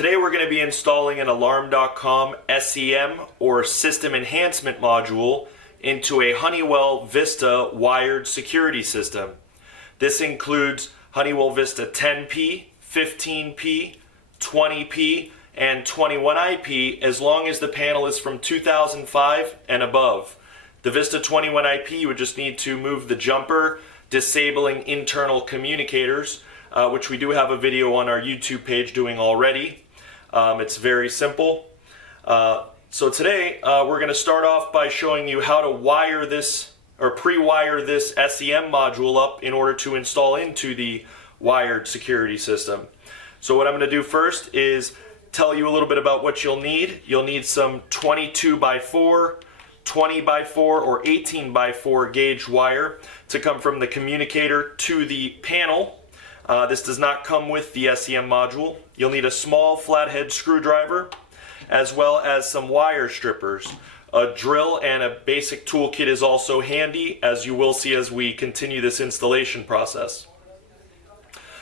Today we're going to be installing an Alarm.com SEM or System Enhancement Module into a Honeywell Vista wired security system. This includes Honeywell Vista 10P, 15P, 20P, and 21IP as long as the panel is from 2005 and above. The Vista 21IP, you would just need to move the jumper, disabling internal communicators, which we do have a video on our YouTube page doing already. It's very simple. So today we're going to start off by showing you how to wire this or pre-wire this SEM module up in order to install into the wired security system. So what I'm going to do first is tell you a little bit about what you'll need. You'll need some 22x4, 20x4, or 18x4 gauge wire to come from the communicator to the panel. This does not come with the SEM module. You'll need a small flathead screwdriver as well as some wire strippers. A drill and a basic toolkit is also handy, as you will see as we continue this installation process.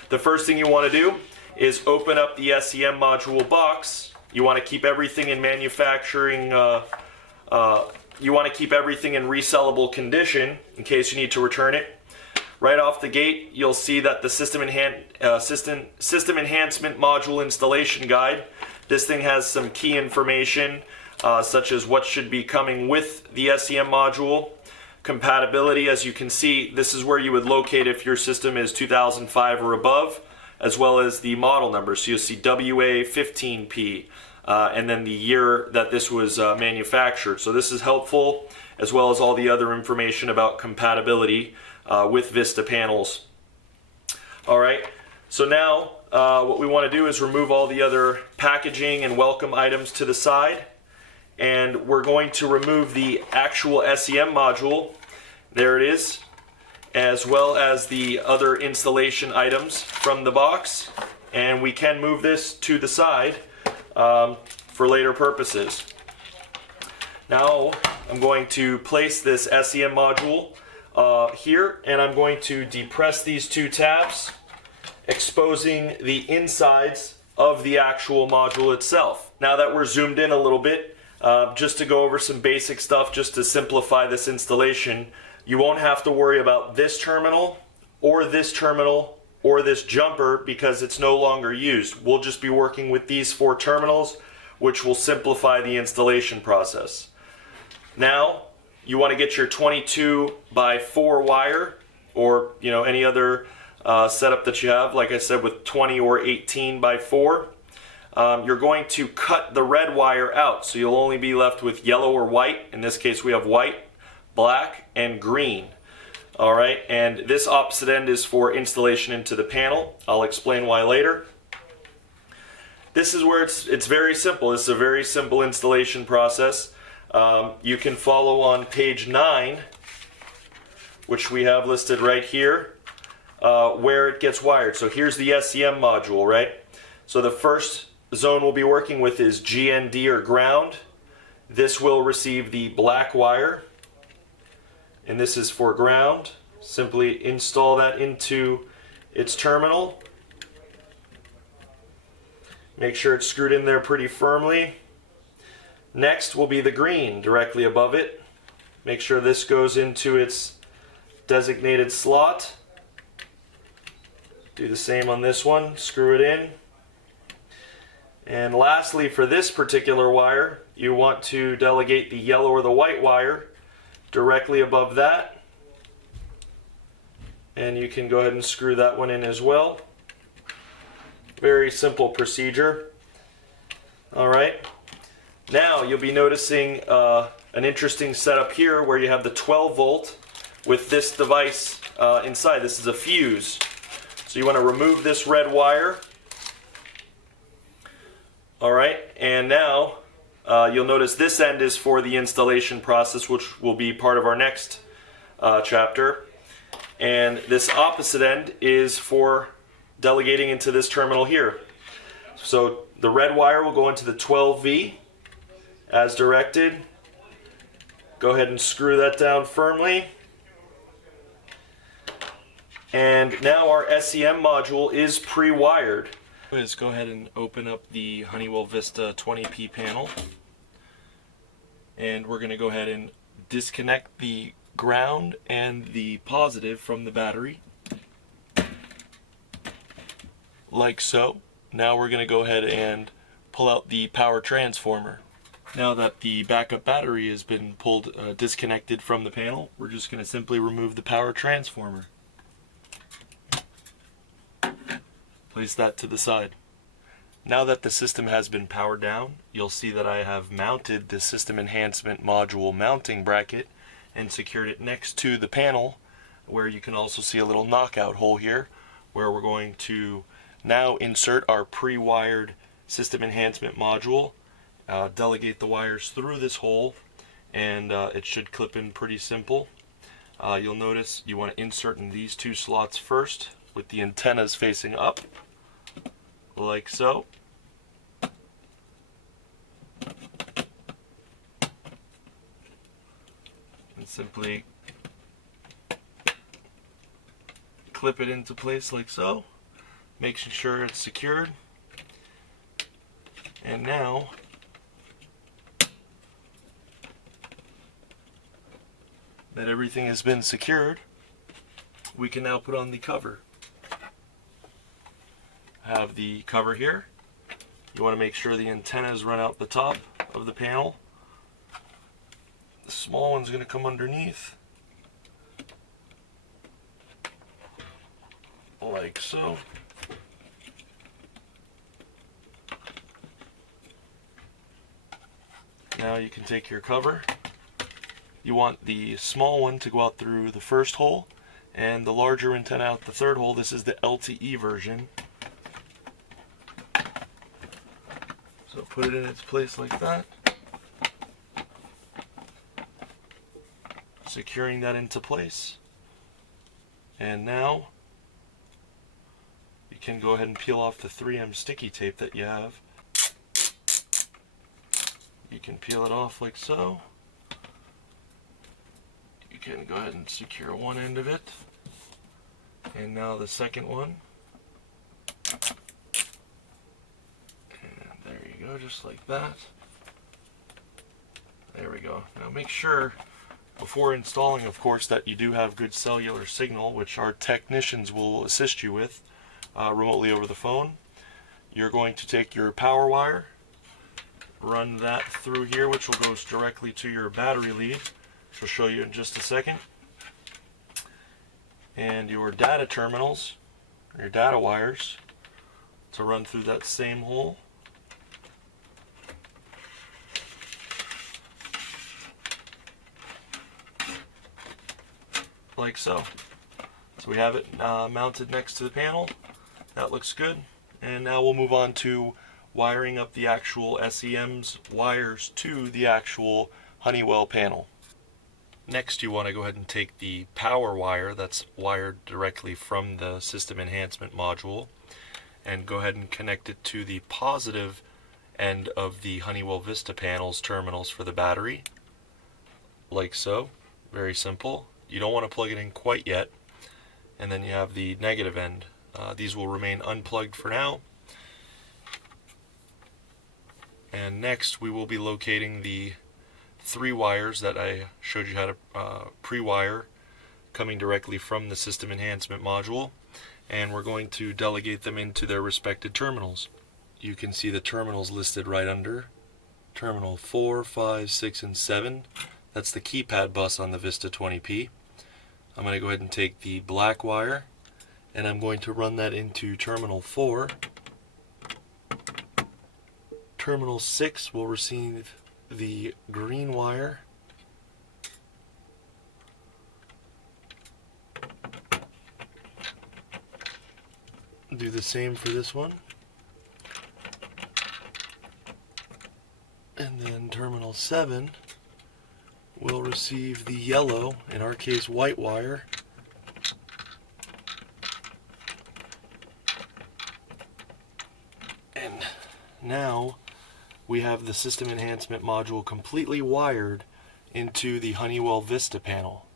The first thing you want to do is open up the SEM Module Box. You want to keep everything in manufacturing, you want to keep everything in resellable condition in case you need to return it. Right off the gate, you'll see that the System Enhancement Module Installation Guide. This thing has some key information, such as what should be coming with the SEM module. Compatibility, as you can see, this is where you would locate if your system is 2005 or above, as well as the model number. So you'll see WA15P, and then the year that this was manufactured. So this is helpful, as well as all the other information about compatibility with Vista panels. Alright, so now what we want to do is remove all the other packaging and welcome items to the side, and we're going to remove the actual SEM module. There it is, as well as the other installation items from the box, and we can move this to the side for later purposes. Now I'm going to place this SEM module here, and I'm going to depress these two tabs, exposing the insides of the actual module itself. Now that we're zoomed in a little bit, just to go over some basic stuff, just to simplify this installation, you won't have to worry about this terminal or this jumper because it's no longer used. We'll just be working with these four terminals, which will simplify the installation process. Now you want to get your 22x4 wire, or any other setup that you have, like I said, with 20 or 18x4. You're going to cut the red wire out, so you'll only be left with yellow or white. In this case we have white, black, and green. Alright, and this opposite end is for installation into the panel. I'll explain why later. This is where it's very simple. This is a very simple installation process. You can follow on page 9, which we have listed right here, where it gets wired. So here's the SEM module, right? So the first zone we'll be working with is GND or ground. This will receive the black wire, and this is for ground. Simply install that into its terminal. Make sure it's screwed in there pretty firmly. Next will be the green directly above it. Make sure this goes into its designated slot. Do the same on this one, screw it in. And lastly, for this particular wire, you want to delegate the yellow or the white wire directly above that. And you can go ahead and screw that one in as well. Very simple procedure. Alright. Now you'll be noticing an interesting setup here where you have the 12 volt with this device inside. This is a fuse. So you want to remove this red wire. Alright, and now you'll notice this end is for the installation process, which will be part of our next chapter. And this opposite end is for delegating into this terminal here. So the red wire will go into the 12V as directed. Go ahead and screw that down firmly. And now our SEM module is pre-wired. Is go ahead and open up the Honeywell Vista 20P panel, and we're going to go ahead and disconnect the ground and the positive from the battery, like so. Now we're going to go ahead and pull out the power transformer. Now that the backup battery has been disconnected from the panel, we're just going to simply remove the power transformer. Place that to the side. Now that the system has been powered down, you'll see that I have mounted the System Enhancement Module mounting bracket and secured it next to the panel, where you can also see a little knockout hole here, where we're going to now insert our pre-wired System Enhancement Module, delegate the wires through this hole, and it should clip in pretty simple. You'll notice you want to insert in these two slots first, with the antennas facing up, like so. And simply clip it into place like so, making sure it's secured. And now that everything has been secured, we can now put on the cover. Have the cover here. You want to make sure the antennas run out the top of the panel. The small one's going to come underneath, like so. Now you can take your cover. You want the small one to go out through the first hole and the larger antenna out the third hole. This is the LTE version. So put it in its place like that, securing that into place. And now you can go ahead and peel off the 3M sticky tape that you have. You can peel it off like so. You can go ahead and secure one end of it, and now the second one. Just like that. There we go. Now make sure before installing, of course, that you do have good cellular signal, which our technicians will assist you with remotely over the phone. You're going to take your power wire, run that through here, which will go directly to your battery lead, which will show you in just a second. And your data terminals, your data wires, to run through that same hole. Like so. So we have it mounted next to the panel. That looks good. And now we'll move on to wiring up the actual SEM's wires to the actual Honeywell panel. Next, you want to go ahead and take the power wire that's wired directly from the System Enhancement Module and go ahead and connect it to the positive end of the Honeywell Vista panel's terminals for the battery, like so. Very simple. You don't want to plug it in quite yet. And then you have the negative end. These will remain unplugged for now. And next we will be locating the 3 wires that I showed you how to pre-wire, coming directly from the System Enhancement Module, and we're going to delegate them into their respective terminals. You can see the terminals listed right under. Terminal 4, 5, 6, and 7. That's the keypad bus on the Vista 20P. I'm going to go ahead and take the black wire and I'm going to run that into terminal 4. Terminal 6 will receive the green wire. Do the same for this one. And then terminal 7 will receive the yellow, in our case white wire. And now we have the System Enhancement Module completely wired into the Honeywell Vista panel.